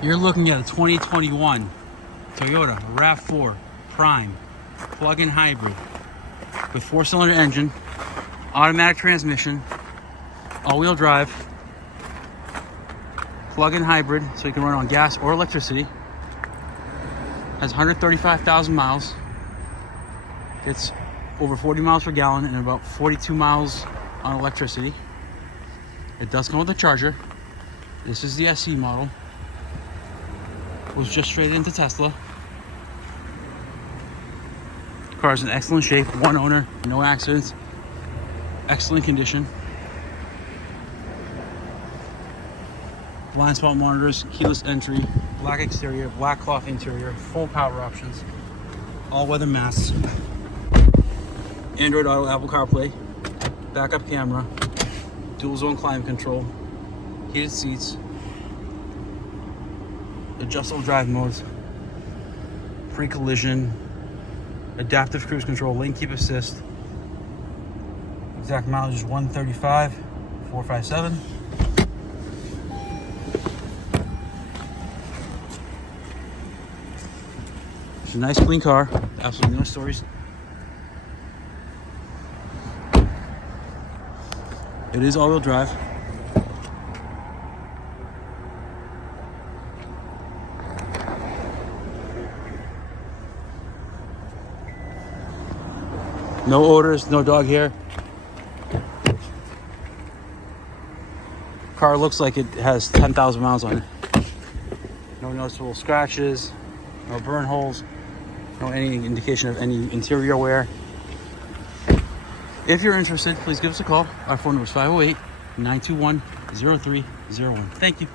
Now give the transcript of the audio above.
You're looking at a 2021 Toyota RAV4 Prime plug-in hybrid with 4-cylinder engine, automatic transmission, all-wheel drive, plug-in hybrid, so you can run on gas or electricity. Has 135,000 miles. Gets over 40 miles per gallon and about 42 miles on electricity. It does come with a charger. This is the SE model. Was just traded into Tesla. Car is in excellent shape. One owner, no accidents, excellent condition. Blind spot monitors, keyless entry, black exterior, black cloth interior, full power options, all-weather mats, Android Auto, Apple CarPlay, backup camera, dual zone climate control, heated seats, adjustable drive modes, pre-collision, adaptive cruise control, lane keep assist. Exact mileage is 135,457. It's a nice clean car, absolutely no stories. It is all-wheel drive. No odors, no dog hair. Car looks like it has 10,000 miles on it. No noticeable scratches, no burn holes, no any indication of any interior wear. If you're interested, please give us a call. Our phone number is 508-921-0301. Thank you.